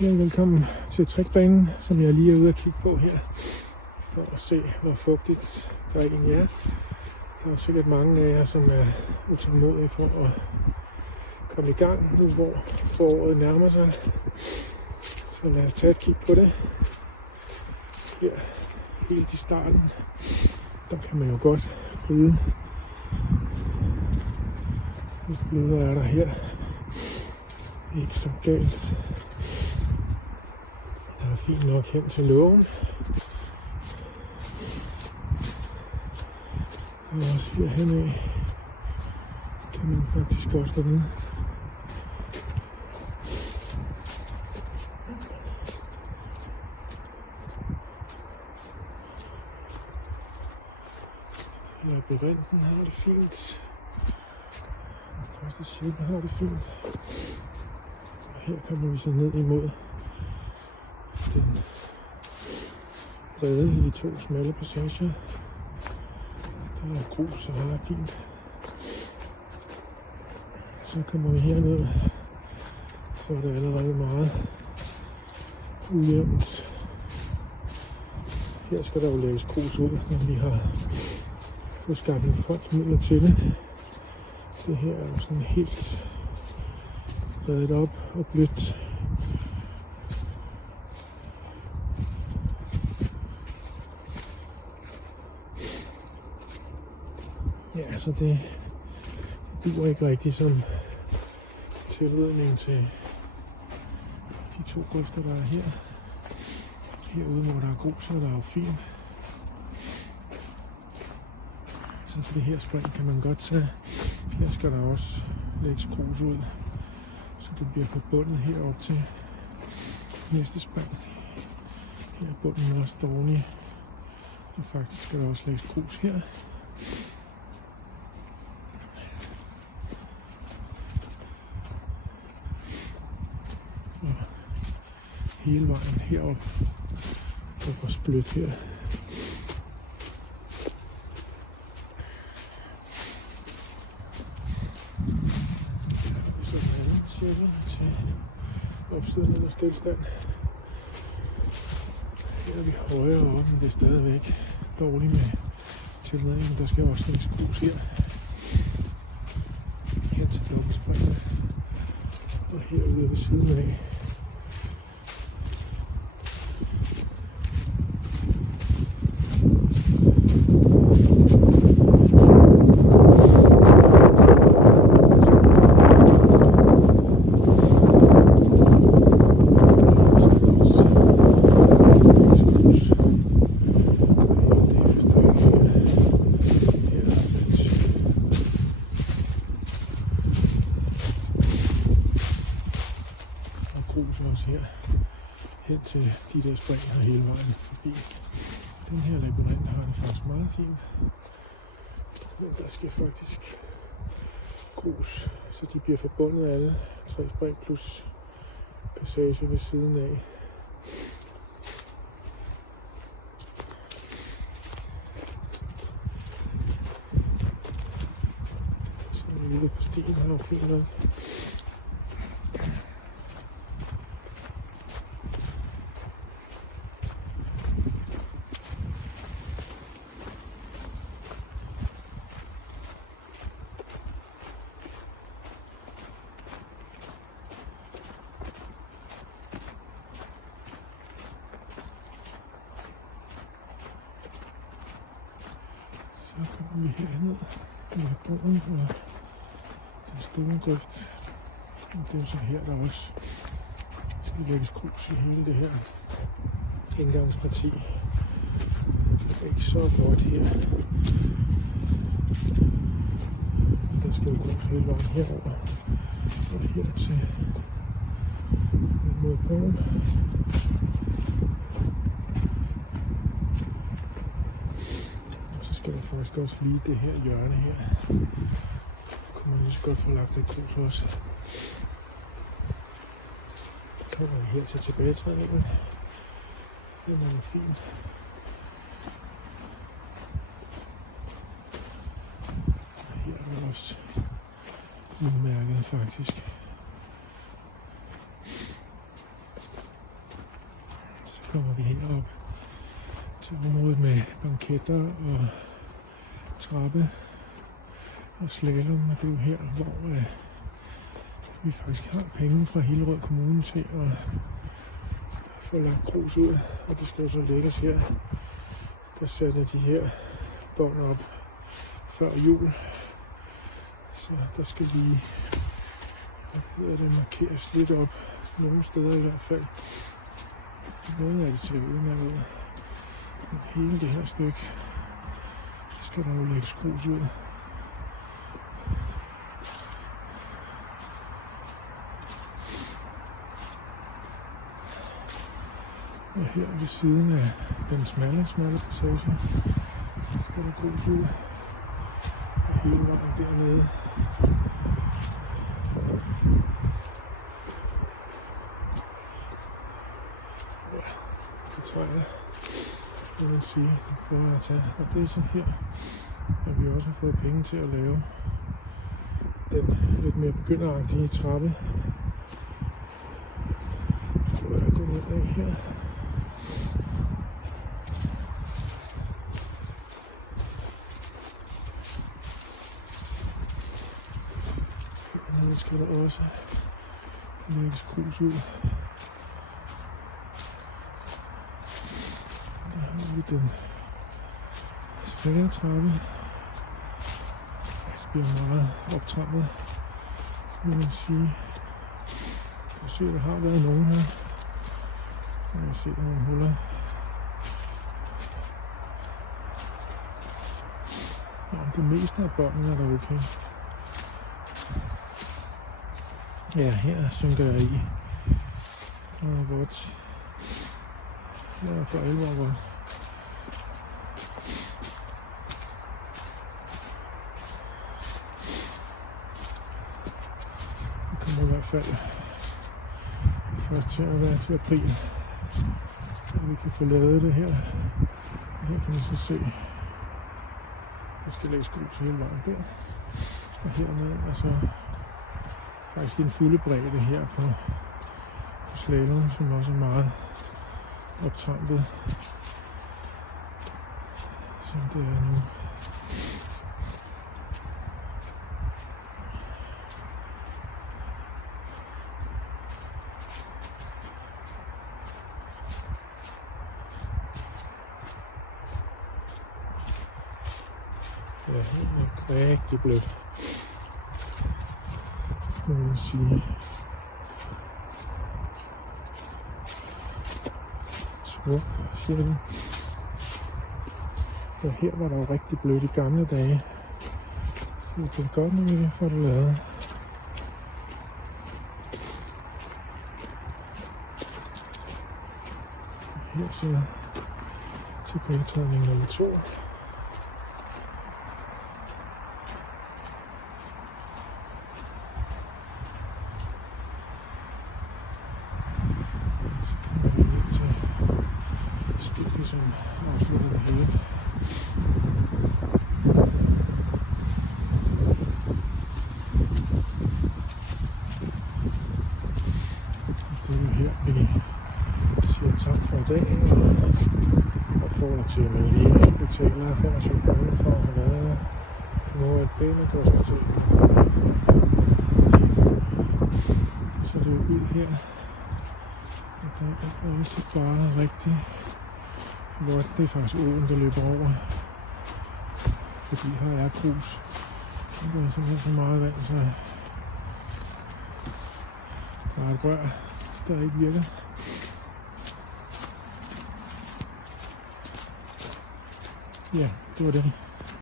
Velkommen til trækbanen, som jeg lige er ude at kigge på her, for at se, hvor fugtigt der egentlig er. Der er sikkert mange af jer, som er utålmodige for at komme i gang nu, hvor foråret nærmer sig. Så lad os tage et kig på det. Her, helt i starten, der kan man jo godt ride. Lidt blødere er der her. Ikke så galt. Der er fint nok hen til lågen. Og også herhen af kan man faktisk godt ride. Labyrinten har det fint. Den første cirkel har det fint. Og her kommer vi så ned imod den brede i de to smalle passager. Der er grus, og der er fint. Så kommer vi herned, så er det allerede meget ujævnt. Her skal der jo lægges grus ud, når vi har fået skabt en fondsmidler til det. Det her er jo sådan helt redet op og blødt. Ja, så det duer ikke rigtigt som tilridning til de to grøfter, der er her. Herude, hvor der er grus, og der er jo fint. Så for det her spring kan man godt tage. Her skal der også lægges grus ud, så det bliver forbundet herop til næste spring. Her er bunden også dårlig, og faktisk skal der også lægges grus her. Hele vejen herop og også blødt her. Så er der cirkel til opstillingen og stillestand. Her er vi højere oppe, men det er stadigvæk dårligt med tilladningen. Der skal også lægges grus her. Her til dobbeltspringene. Og herude ved siden af. Også her hen til de der spring og hele vejen forbi. Den her labyrint har det faktisk meget fint, men der skal faktisk grus, så de bliver forbundet alle tre spring plus passage ved siden af. Så en lille på stien har jo fint nok. Så kommer vi herned med broen og den store grøft. Og det er jo så her, der også skal lægges grus i hele det her indgangsparti. Det er ikke så godt her. Der skal jo grus hele vejen herover og hertil mod broen. Der er faktisk også lige det her hjørne her. Kunne man lige så godt få lagt lidt grus også. Kommer vi her til tilbagetrædningen. Den er jo fin. Og her er der også udmærket faktisk. kommer vi herop til området med banketter og trappe og slalom. Og det er jo her, hvor vi faktisk har penge fra Hillerød Kommune til at få lagt grus ud. Og det skal jo så lægges her. Der satte de her bånd op før jul. Så der skal lige markeres lidt op. Nogle steder i hvert fald. Nogle af det ser udmærket ud. Men hele det her stykke skal der jo lægges grus ud. Og her ved siden af den smalle passage skal der grus ud. Og hele vejen dernede. Ja, det tror jeg, vil man sige, det prøver jeg at tage. Og det er så her, at vi også har fået penge til at lave den lidt mere begynderagtige trappe. Så prøver jeg at gå ned af her. Hernede skal der også lægges grus ud. Der har vi den svære trappe. Det bliver meget optrappet, vil man sige. Jeg kan se, at der har været nogen her. Jeg kan se nogle huller. Ja, det meste af båndene er der okay. Ja, her synker jeg i. Og godt. Det er for alvor godt. Det kommer i hvert fald først til at være til april, at vi kan få lavet det her. Og her kan vi så se, der skal lægges grus hele vejen der. Og hernede er så faktisk en fulde bredde her på slalom, som også er meget optrampet, som det er nu. Ja, det er rigtig blødt, må man sige. Smuk, siger den. Og her var der jo rigtig blødt i gamle dage. Så det er godt, når vi får det lavet. Her så tilbagetrædning nummer 2. Som afslutter det hele. Det er jo her, vi siger tak for i dag, og opfordrer til, at man lige betaler 25 kroner for at have været noget af et banegospitalet. Så det er jo ud her, og der er også bare rigtig godt. Det er faktisk åen, der løber over, fordi her er grus. Der er simpelthen så meget vand, så der er et rør, der ikke virker. Ja, det var det.